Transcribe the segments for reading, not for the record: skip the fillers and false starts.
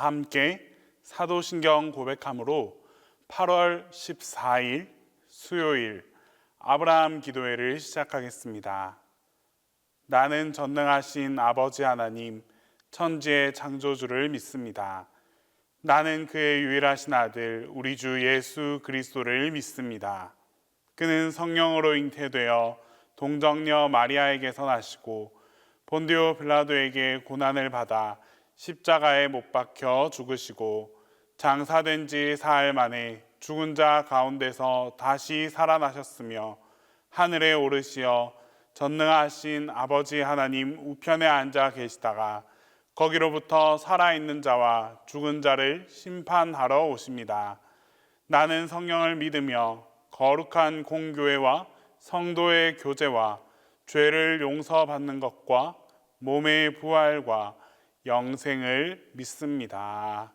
함께 사도신경 고백함으로 8월 14일 수요일 아브라함 기도회를 시작하겠습니다. 나는 전능하신 아버지 하나님, 천지의 창조주를 믿습니다. 나는 그의 유일하신 아들 우리 주 예수 그리스도를 믿습니다. 그는 성령으로 잉태되어 동정녀 마리아에게서 나시고 본디오 빌라도에게 고난을 받아 십자가에 못 박혀 죽으시고 장사된 지 사흘 만에 죽은 자 가운데서 다시 살아나셨으며 하늘에 오르시어 전능하신 아버지 하나님 우편에 앉아 계시다가 거기로부터 살아있는 자와 죽은 자를 심판하러 오십니다. 나는 성령을 믿으며 거룩한 공교회와 성도의 교제와 죄를 용서받는 것과 몸의 부활과 영생을 믿습니다.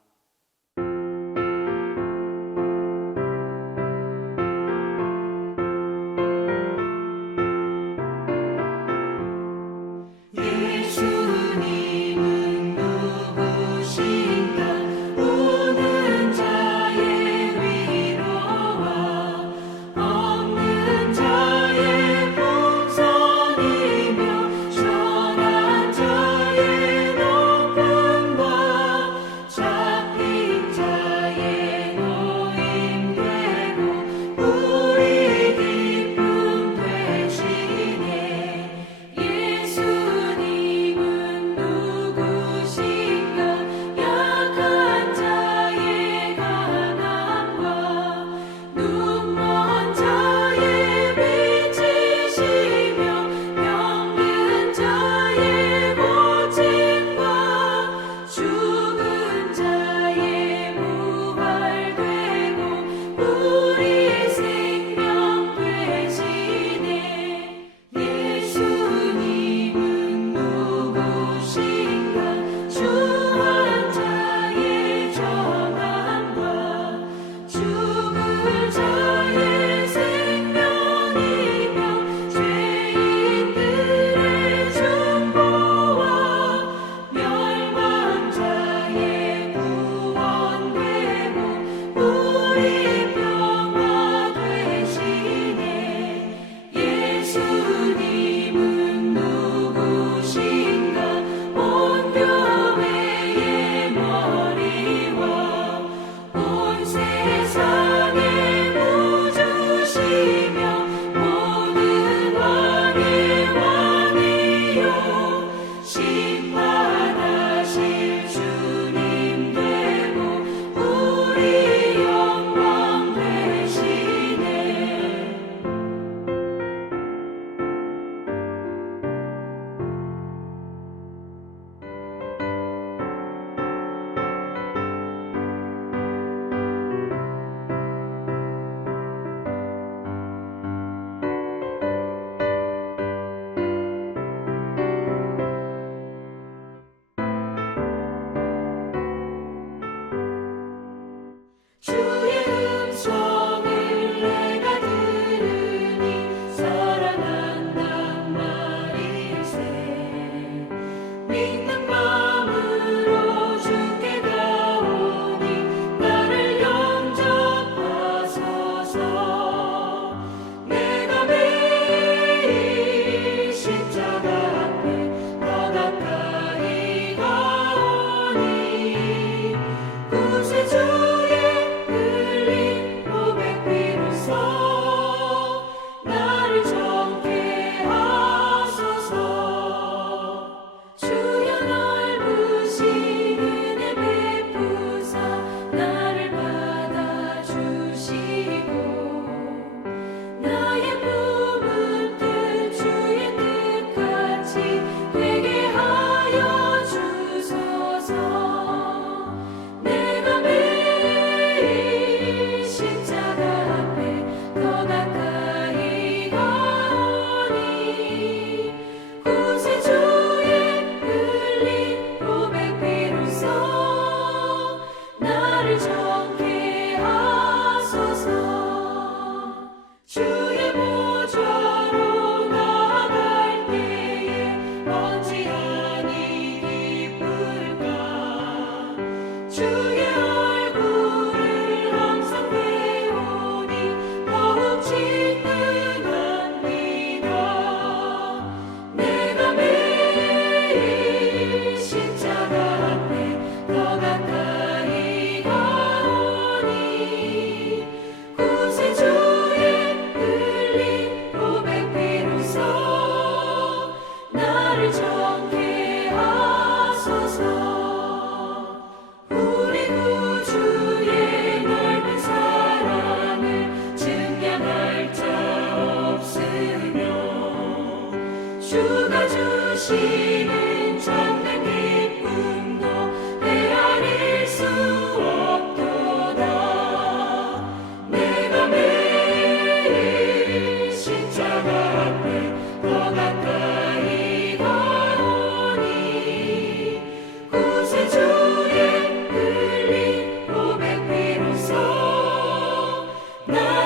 자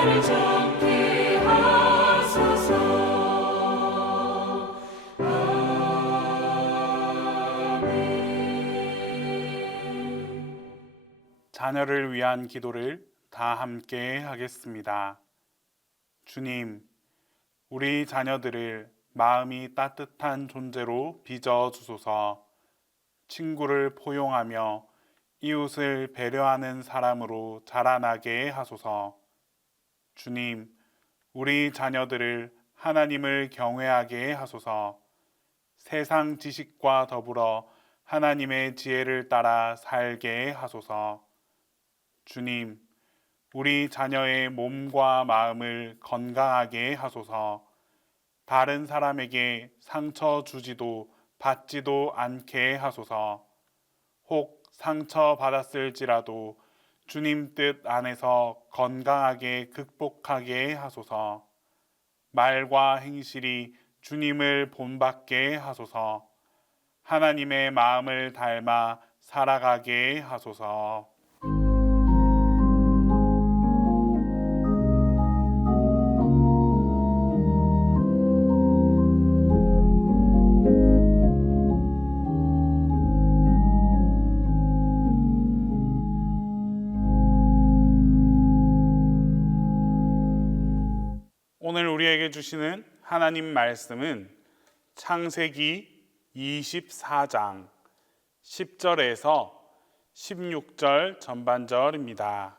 나를 정케 하소서. 자녀를 위한 기도를 다 함께 하겠습니다. 주님, 우리 자녀들을 마음이 따뜻한 존재로 빚어 주소서. 친구를 포용하며 이웃을 배려하는 사람으로 자라나게 하소서. 주님, 우리 자녀들을 하나님을 경외하게 하소서. 세상 지식과 더불어 하나님의 지혜를 따라 살게 하소서. 주님, 우리 자녀의 몸과 마음을 건강하게 하소서. 다른 사람에게 상처 주지도 받지도 않게 하소서. 혹 상처 받았을지라도 주님 뜻 안에서 건강하게 극복하게 하소서. 말과 행실이 주님을 본받게 하소서. 하나님의 마음을 닮아 살아가게 하소서. 오늘 우리에게 주시는 하나님 말씀은 창세기 24장 10절에서 16절 전반절입니다.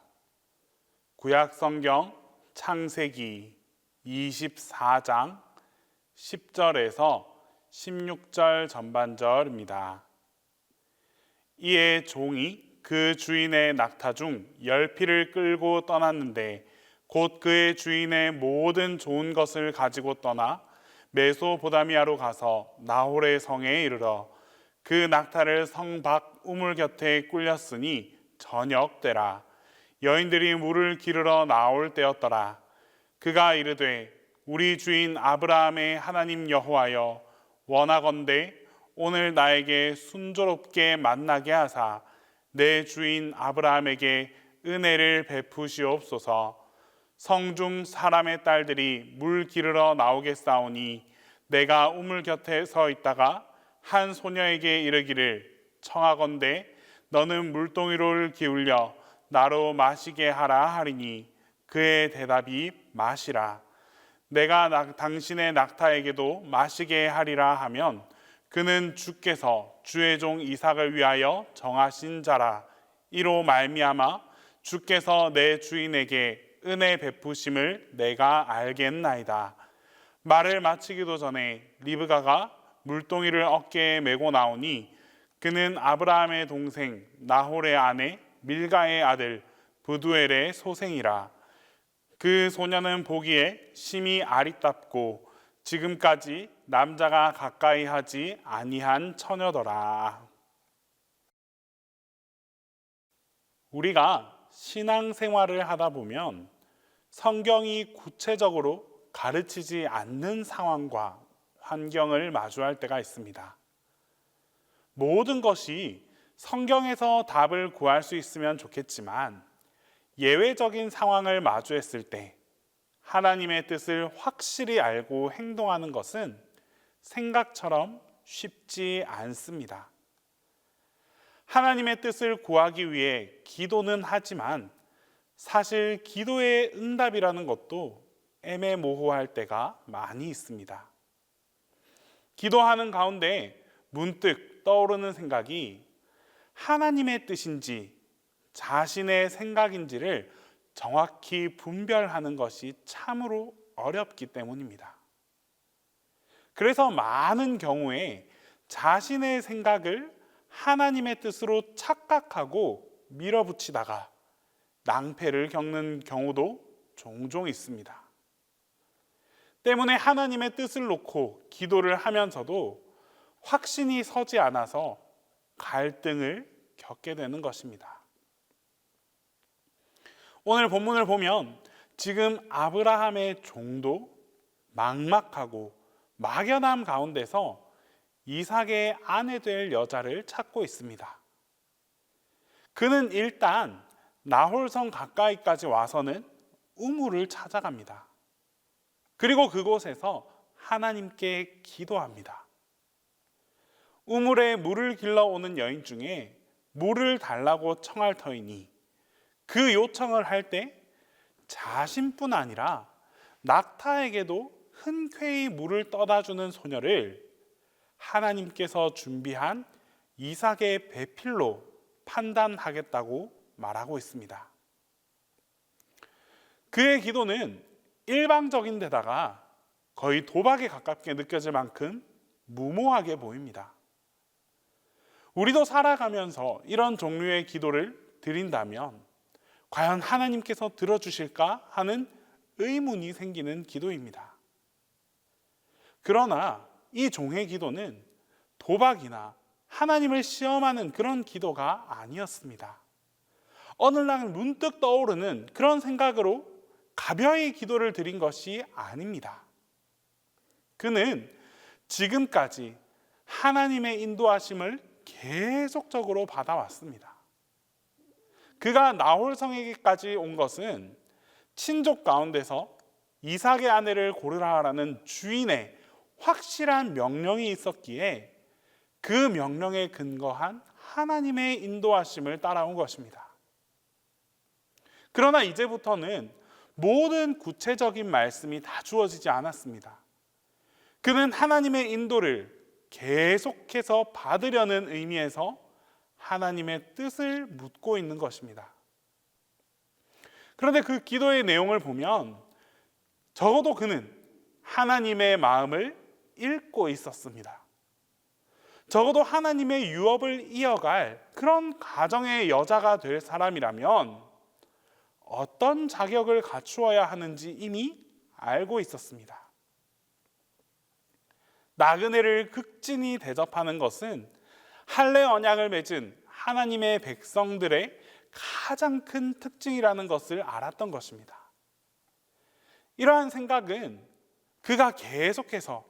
구약 성경 창세기 24장 10절에서 16절 전반절입니다. 이에 종이 그 주인의 낙타 중 10피를 끌고 떠났는데 곧 그의 주인의 모든 좋은 것을 가지고 떠나 메소보다미아로 가서 나홀의 성에 이르러 그 낙타를 성 밖 우물 곁에 꿀렸으니 저녁 때라. 여인들이 물을 기르러 나올 때였더라. 그가 이르되 우리 주인 아브라함의 하나님 여호와여, 원하건대 오늘 나에게 순조롭게 만나게 하사 내 주인 아브라함에게 은혜를 베푸시옵소서. 성중 사람의 딸들이 물 기르러 나오겠사오니 내가 우물 곁에 서 있다가 한 소녀에게 이르기를 청하건대 너는 물동이를 기울여 나로 마시게 하라 하리니 그의 대답이 마시라. 내가 당신의 낙타에게도 마시게 하리라 하면 그는 주께서 주의 종 이삭을 위하여 정하신 자라. 이로 말미암아 주께서 내 주인에게 은혜 베푸심을 내가 알겠나이다. 말을 마치기도 전에 리브가가 물동이를 어깨에 메고 나오니 그는 아브라함의 동생 나홀의 아내 밀가의 아들 부두엘의 소생이라. 그 소녀는 보기에 심히 아리답고 지금까지 남자가 가까이 하지 아니한 처녀더라. 우리가 신앙생활을 하다 보면 성경이 구체적으로 가르치지 않는 상황과 환경을 마주할 때가 있습니다. 모든 것이 성경에서 답을 구할 수 있으면 좋겠지만 예외적인 상황을 마주했을 때 하나님의 뜻을 확실히 알고 행동하는 것은 생각처럼 쉽지 않습니다. 하나님의 뜻을 구하기 위해 기도는 하지만 사실 기도의 응답이라는 것도 애매모호할 때가 많이 있습니다. 기도하는 가운데 문득 떠오르는 생각이 하나님의 뜻인지 자신의 생각인지를 정확히 분별하는 것이 참으로 어렵기 때문입니다. 그래서 많은 경우에 자신의 생각을 하나님의 뜻으로 착각하고 밀어붙이다가 낭패를 겪는 경우도 종종 있습니다. 때문에 하나님의 뜻을 놓고 기도를 하면서도 확신이 서지 않아서 갈등을 겪게 되는 것입니다. 오늘 본문을 보면 지금 아브라함의 종도 막막하고 막연함 가운데서 이삭의 아내 될 여자를 찾고 있습니다. 그는 일단 나홀성 가까이까지 와서는 우물을 찾아갑니다. 그리고 그곳에서 하나님께 기도합니다. 우물에 물을 길러오는 여인 중에 물을 달라고 청할 터이니 그 요청을 할 때 자신뿐 아니라 낙타에게도 흔쾌히 물을 떠다주는 소녀를 하나님께서 준비한 이삭의 배필로 판단하겠다고 말하고 있습니다. 그의 기도는 일방적인 데다가 거의 도박에 가깝게 느껴질 만큼 무모하게 보입니다. 우리도 살아가면서 이런 종류의 기도를 드린다면 과연 하나님께서 들어주실까 하는 의문이 생기는 기도입니다. 그러나 이 종의 기도는 도박이나 하나님을 시험하는 그런 기도가 아니었습니다. 어느 날 문득 떠오르는 그런 생각으로 가벼이 기도를 드린 것이 아닙니다. 그는 지금까지 하나님의 인도하심을 계속적으로 받아왔습니다. 그가 나홀성에게까지 온 것은 친족 가운데서 이삭의 아내를 고르라라는 주인의 확실한 명령이 있었기에 그 명령에 근거한 하나님의 인도하심을 따라온 것입니다. 그러나 이제부터는 모든 구체적인 말씀이 다 주어지지 않았습니다. 그는 하나님의 인도를 계속해서 받으려는 의미에서 하나님의 뜻을 묻고 있는 것입니다. 그런데 그 기도의 내용을 보면 적어도 그는 하나님의 마음을 읽고 있었습니다. 적어도 하나님의 유업을 이어갈 그런 가정의 여자가 될 사람이라면 어떤 자격을 갖추어야 하는지 이미 알고 있었습니다. 나그네를 극진히 대접하는 것은 할례 언약을 맺은 하나님의 백성들의 가장 큰 특징이라는 것을 알았던 것입니다. 이러한 생각은 그가 계속해서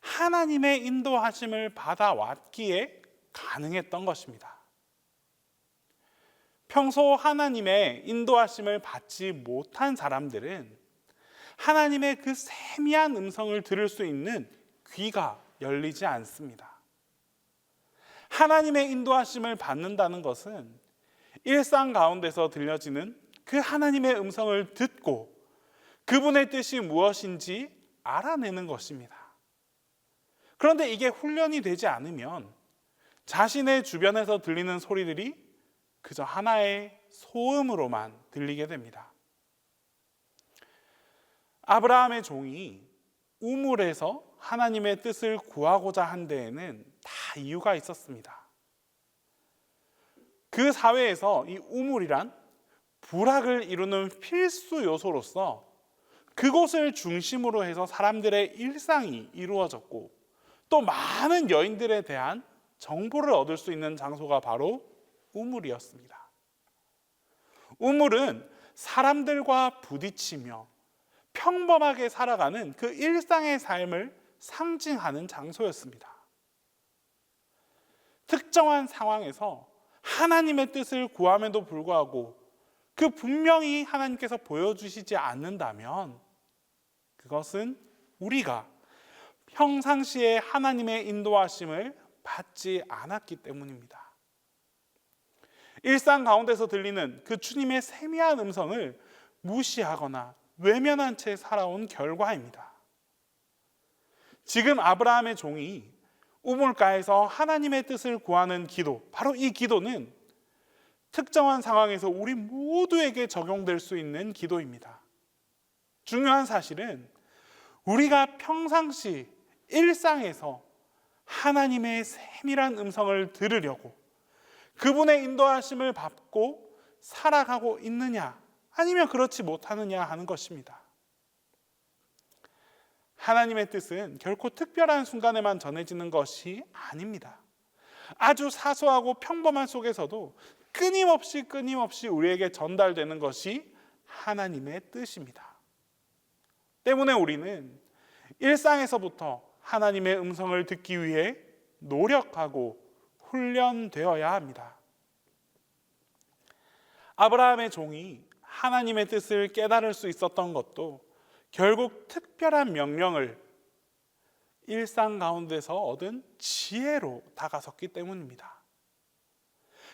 하나님의 인도하심을 받아왔기에 가능했던 것입니다. 평소 하나님의 인도하심을 받지 못한 사람들은 하나님의 그 세미한 음성을 들을 수 있는 귀가 열리지 않습니다. 하나님의 인도하심을 받는다는 것은 일상 가운데서 들려지는 그 하나님의 음성을 듣고 그분의 뜻이 무엇인지 알아내는 것입니다. 그런데 이게 훈련이 되지 않으면 자신의 주변에서 들리는 소리들이 그저 하나의 소음으로만 들리게 됩니다. 아브라함의 종이 우물에서 하나님의 뜻을 구하고자 한 데에는 다 이유가 있었습니다. 그 사회에서 이 우물이란 부락을 이루는 필수 요소로서 그곳을 중심으로 해서 사람들의 일상이 이루어졌고 또 많은 여인들에 대한 정보를 얻을 수 있는 장소가 바로 우물이었습니다. 우물은 사람들과 부딪히며 평범하게 살아가는 그 일상의 삶을 상징하는 장소였습니다. 특정한 상황에서 하나님의 뜻을 구함에도 불구하고 그 분명히 하나님께서 보여주시지 않는다면 그것은 우리가 평상시에 하나님의 인도하심을 받지 않았기 때문입니다. 일상 가운데서 들리는 그 주님의 세미한 음성을 무시하거나 외면한 채 살아온 결과입니다. 지금 아브라함의 종이 우물가에서 하나님의 뜻을 구하는 기도, 바로 이 기도는 특정한 상황에서 우리 모두에게 적용될 수 있는 기도입니다. 중요한 사실은 우리가 평상시 일상에서 하나님의 세밀한 음성을 들으려고 그분의 인도하심을 받고 살아가고 있느냐 아니면 그렇지 못하느냐 하는 것입니다. 하나님의 뜻은 결코 특별한 순간에만 전해지는 것이 아닙니다. 아주 사소하고 평범한 속에서도 끊임없이 우리에게 전달되는 것이 하나님의 뜻입니다. 때문에 우리는 일상에서부터 하나님의 음성을 듣기 위해 노력하고 훈련되어야 합니다. 아브라함의 종이 하나님의 뜻을 깨달을 수 있었던 것도 결국 특별한 명령을 일상 가운데서 얻은 지혜로 다가섰기 때문입니다.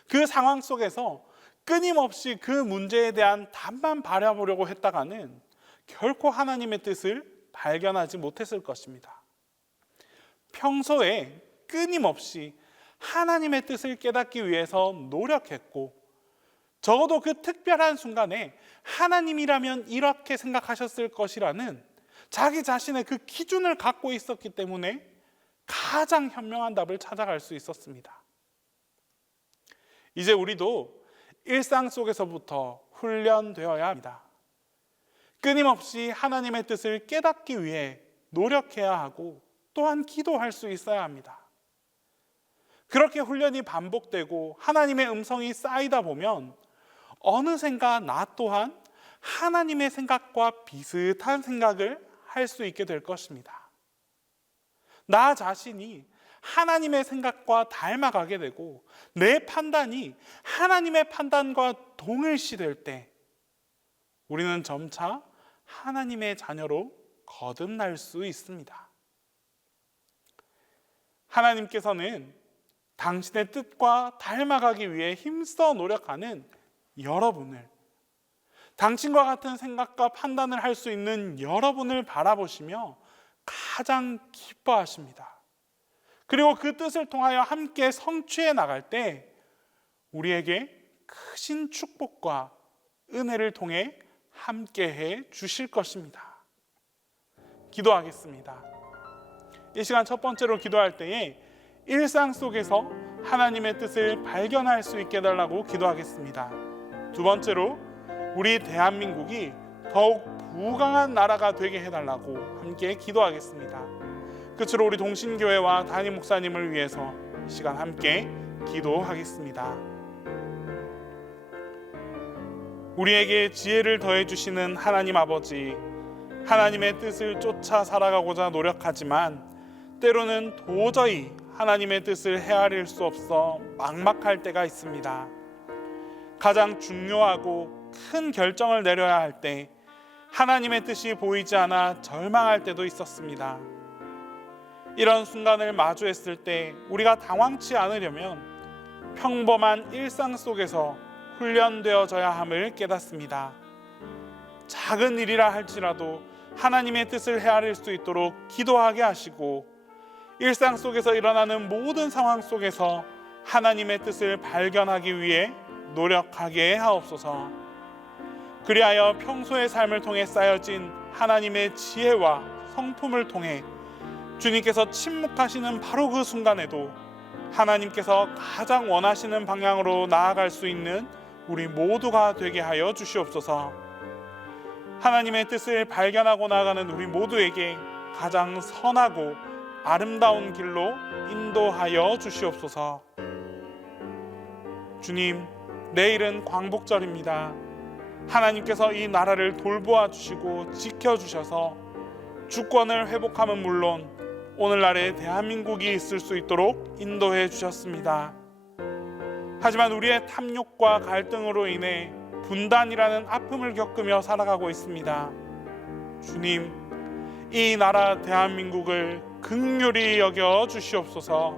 그 상황 속에서 끊임없이 그 문제에 대한 답만 바라보려고 했다가는 결코 하나님의 뜻을 발견하지 못했을 것입니다. 평소에 끊임없이 하나님의 뜻을 깨닫기 위해서 노력했고, 적어도 그 특별한 순간에 하나님이라면 이렇게 생각하셨을 것이라는 자기 자신의 그 기준을 갖고 있었기 때문에 가장 현명한 답을 찾아갈 수 있었습니다. 이제 우리도 일상 속에서부터 훈련되어야 합니다. 끊임없이 하나님의 뜻을 깨닫기 위해 노력해야 하고 또한 기도할 수 있어야 합니다. 그렇게 훈련이 반복되고 하나님의 음성이 쌓이다 보면 어느샌가 나 또한 하나님의 생각과 비슷한 생각을 할 수 있게 될 것입니다. 나 자신이 하나님의 생각과 닮아가게 되고 내 판단이 하나님의 판단과 동일시될 때 우리는 점차 하나님의 자녀로 거듭날 수 있습니다. 하나님께서는 당신의 뜻과 닮아가기 위해 힘써 노력하는 여러분을, 당신과 같은 생각과 판단을 할 수 있는 여러분을 바라보시며 가장 기뻐하십니다. 그리고 그 뜻을 통하여 함께 성취해 나갈 때 우리에게 크신 축복과 은혜를 통해 함께해 주실 것입니다. 기도하겠습니다. 이 시간 첫 번째로 기도할 때에 일상 속에서 하나님의 뜻을 발견할 수 있게 해달라고 기도하겠습니다. 두 번째로 우리 대한민국이 더욱 부강한 나라가 되게 해달라고 함께 기도하겠습니다. 끝으로 우리 동신교회와 담임 목사님을 위해서 이 시간 함께 기도하겠습니다. 우리에게 지혜를 더해 주시는 하나님 아버지, 하나님의 뜻을 쫓아 살아가고자 노력하지만 때로는 도저히 하나님의 뜻을 헤아릴 수 없어 막막할 때가 있습니다. 가장 중요하고 큰 결정을 내려야 할 때 하나님의 뜻이 보이지 않아 절망할 때도 있었습니다. 이런 순간을 마주했을 때 우리가 당황치 않으려면 평범한 일상 속에서 훈련되어져야 함을 깨닫습니다. 작은 일이라 할지라도 하나님의 뜻을 헤아릴 수 있도록 기도하게 하시고 일상 속에서 일어나는 모든 상황 속에서 하나님의 뜻을 발견하기 위해 노력하게 하옵소서. 그리하여 평소의 삶을 통해 쌓여진 하나님의 지혜와 성품을 통해 주님께서 침묵하시는 바로 그 순간에도 하나님께서 가장 원하시는 방향으로 나아갈 수 있는 우리 모두가 되게 하여 주시옵소서. 하나님의 뜻을 발견하고 나아가는 우리 모두에게 가장 선하고 아름다운 길로 인도하여 주시옵소서. 주님, 내일은 광복절입니다. 하나님께서 이 나라를 돌보아 주시고 지켜주셔서 주권을 회복함은 물론 오늘날의 대한민국이 있을 수 있도록 인도해 주셨습니다. 하지만 우리의 탐욕과 갈등으로 인해 분단이라는 아픔을 겪으며 살아가고 있습니다. 주님, 이 나라 대한민국을 긍휼히 여겨 주시옵소서.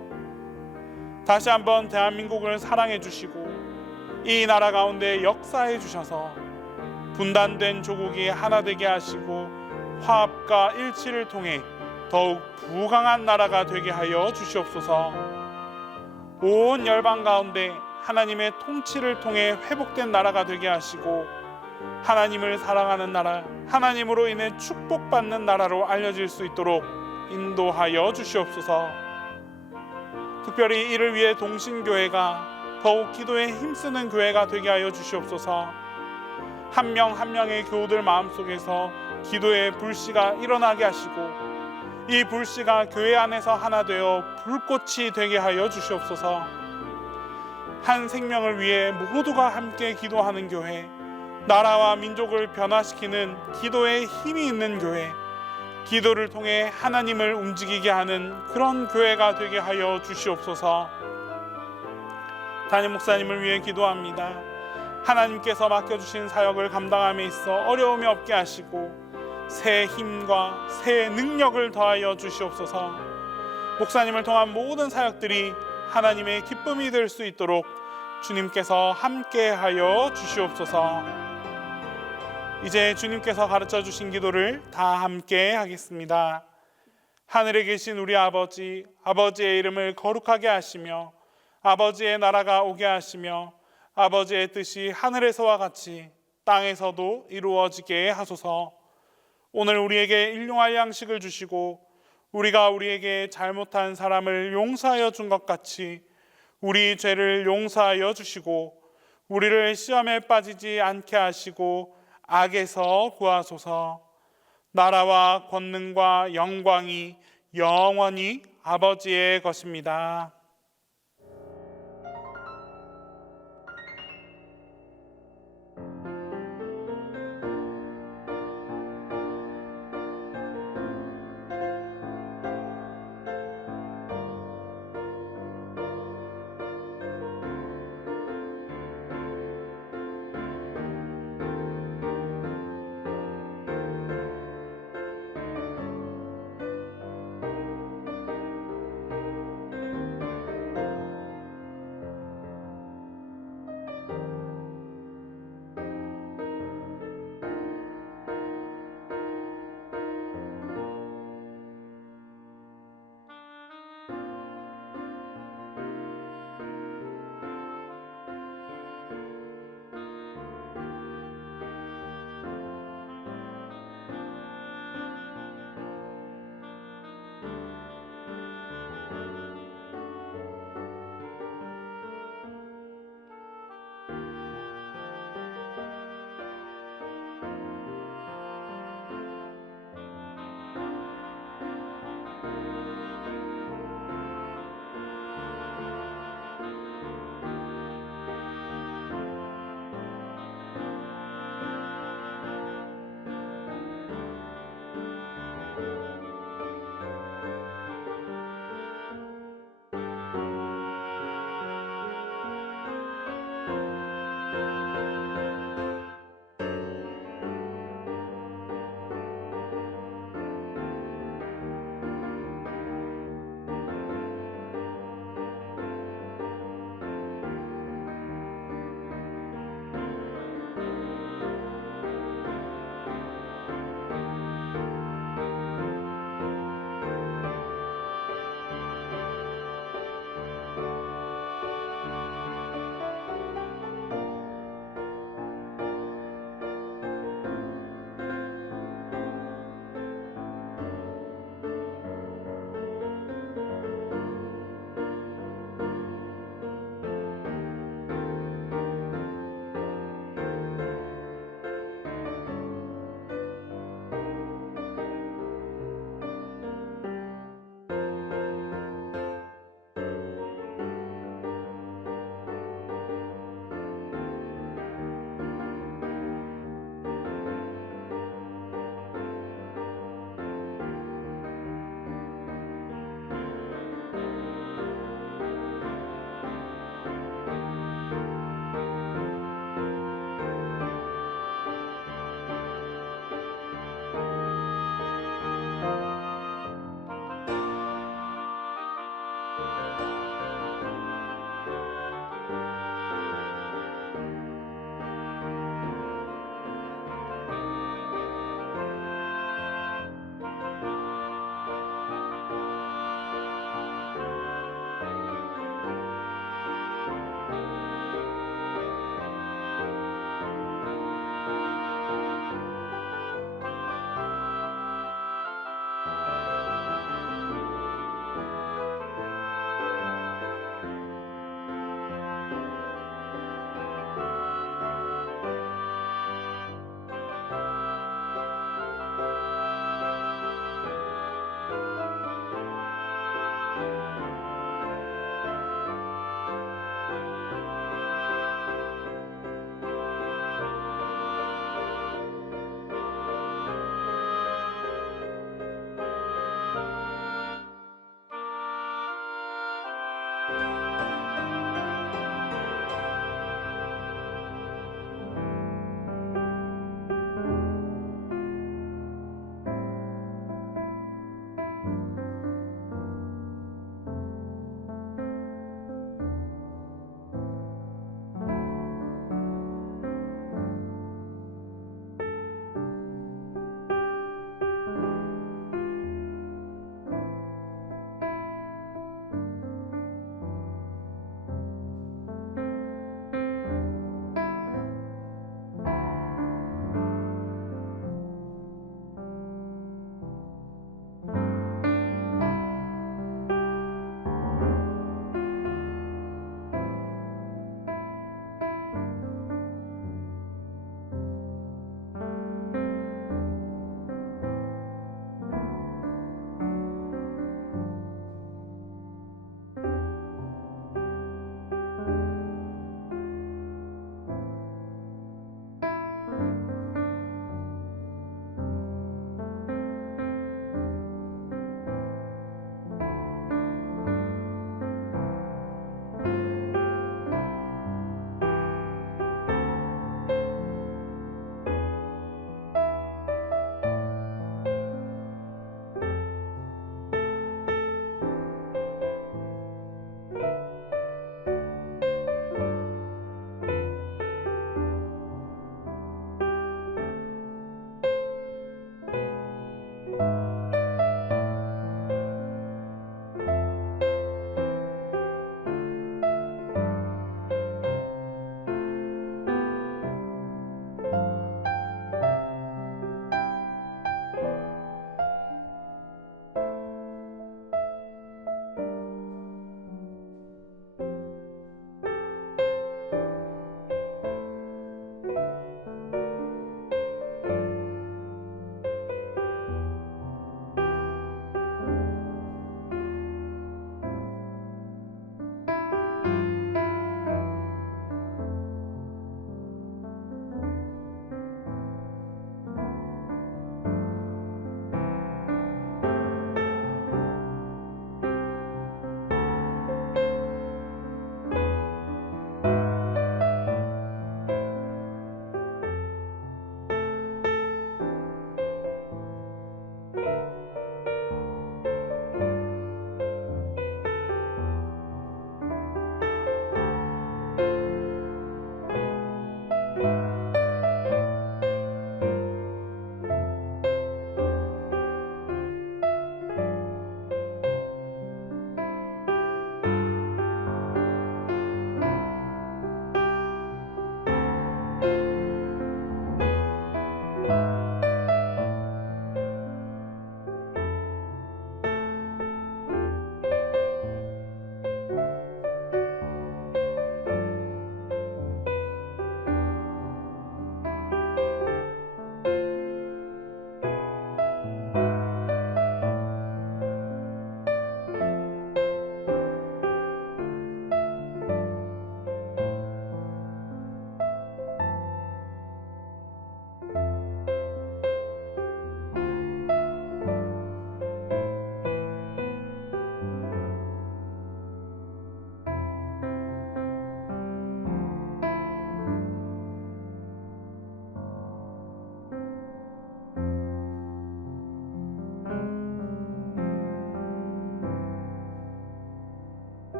다시 한번 대한민국을 사랑해 주시고 이 나라 가운데 역사해 주셔서 분단된 조국이 하나 되게 하시고 화합과 일치를 통해 더욱 부강한 나라가 되게 하여 주시옵소서. 온 열방 가운데 하나님의 통치를 통해 회복된 나라가 되게 하시고 하나님을 사랑하는 나라, 하나님으로 인해 축복받는 나라로 알려질 수 있도록 인도하여 주시옵소서. 특별히 이를 위해 동신교회가 더욱 기도에 힘쓰는 교회가 되게 하여 주시옵소서. 한 명 한 명의 교우들 마음속에서 기도의 불씨가 일어나게 하시고 이 불씨가 교회 안에서 하나 되어 불꽃이 되게 하여 주시옵소서. 한 생명을 위해 모두가 함께 기도하는 교회, 나라와 민족을 변화시키는 기도에 힘이 있는 교회, 기도를 통해 하나님을 움직이게 하는 그런 교회가 되게 하여 주시옵소서. 담임 목사님을 위해 기도합니다. 하나님께서 맡겨주신 사역을 감당함에 있어 어려움이 없게 하시고 새 힘과 새 능력을 더하여 주시옵소서. 목사님을 통한 모든 사역들이 하나님의 기쁨이 될 수 있도록 주님께서 함께하여 주시옵소서. 이제 주님께서 가르쳐 주신 기도를 다 함께 하겠습니다. 하늘에 계신 우리 아버지, 아버지의 이름을 거룩하게 하시며 아버지의 나라가 오게 하시며 아버지의 뜻이 하늘에서와 같이 땅에서도 이루어지게 하소서. 오늘 우리에게 일용할 양식을 주시고 우리가 우리에게 잘못한 사람을 용서하여 준 것 같이 우리 죄를 용서하여 주시고 우리를 시험에 빠지지 않게 하시고 악에서 구하소서. 나라와 권능과 영광이 영원히 아버지의 것입니다.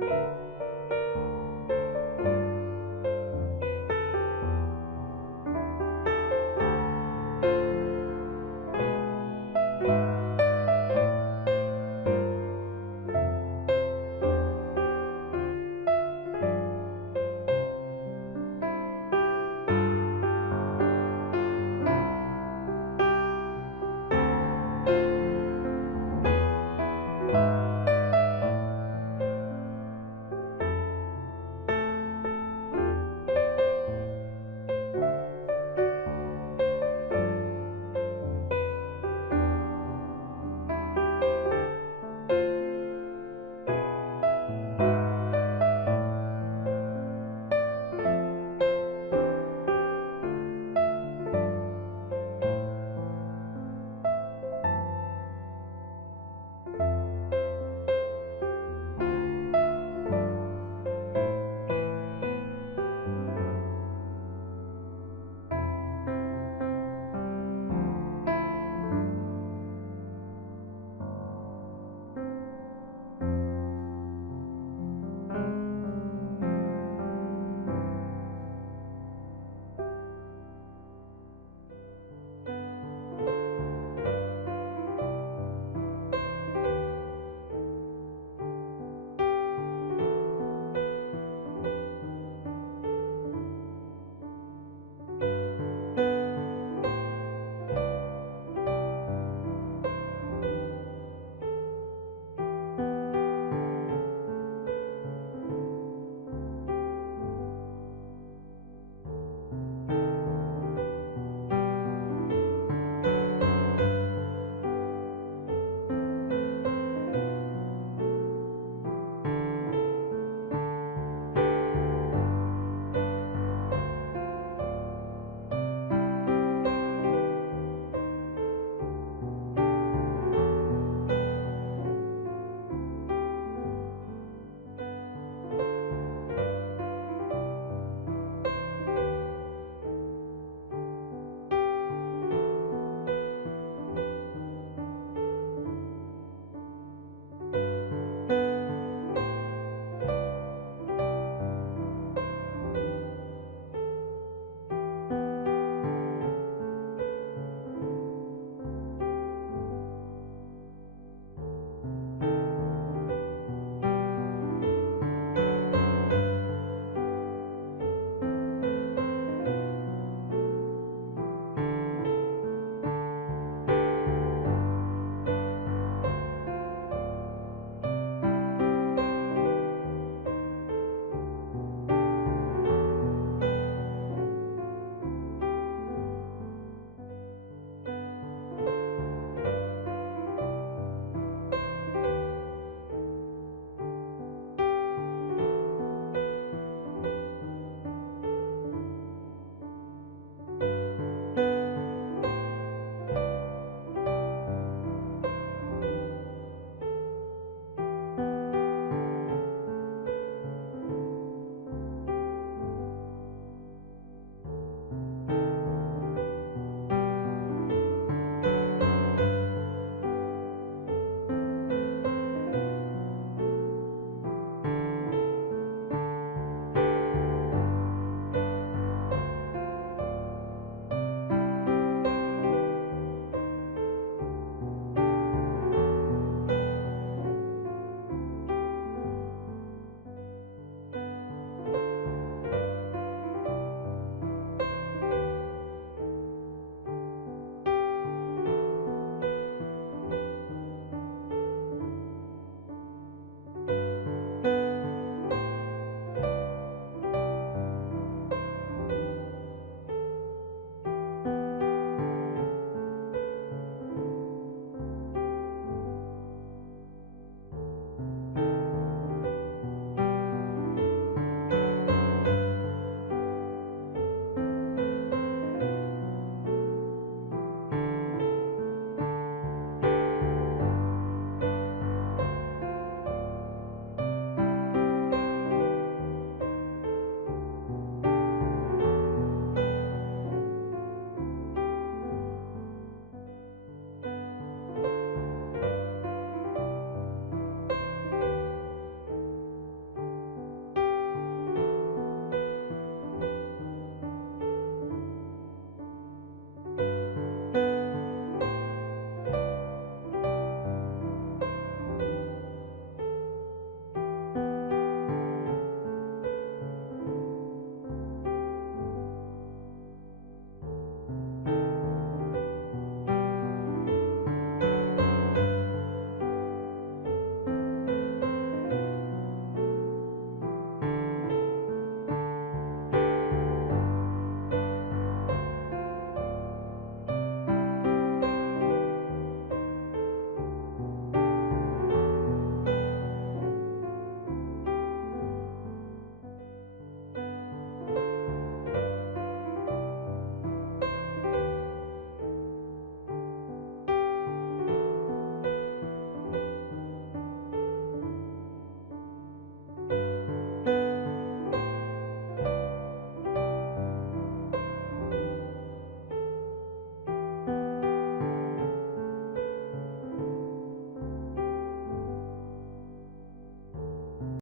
주옵소서.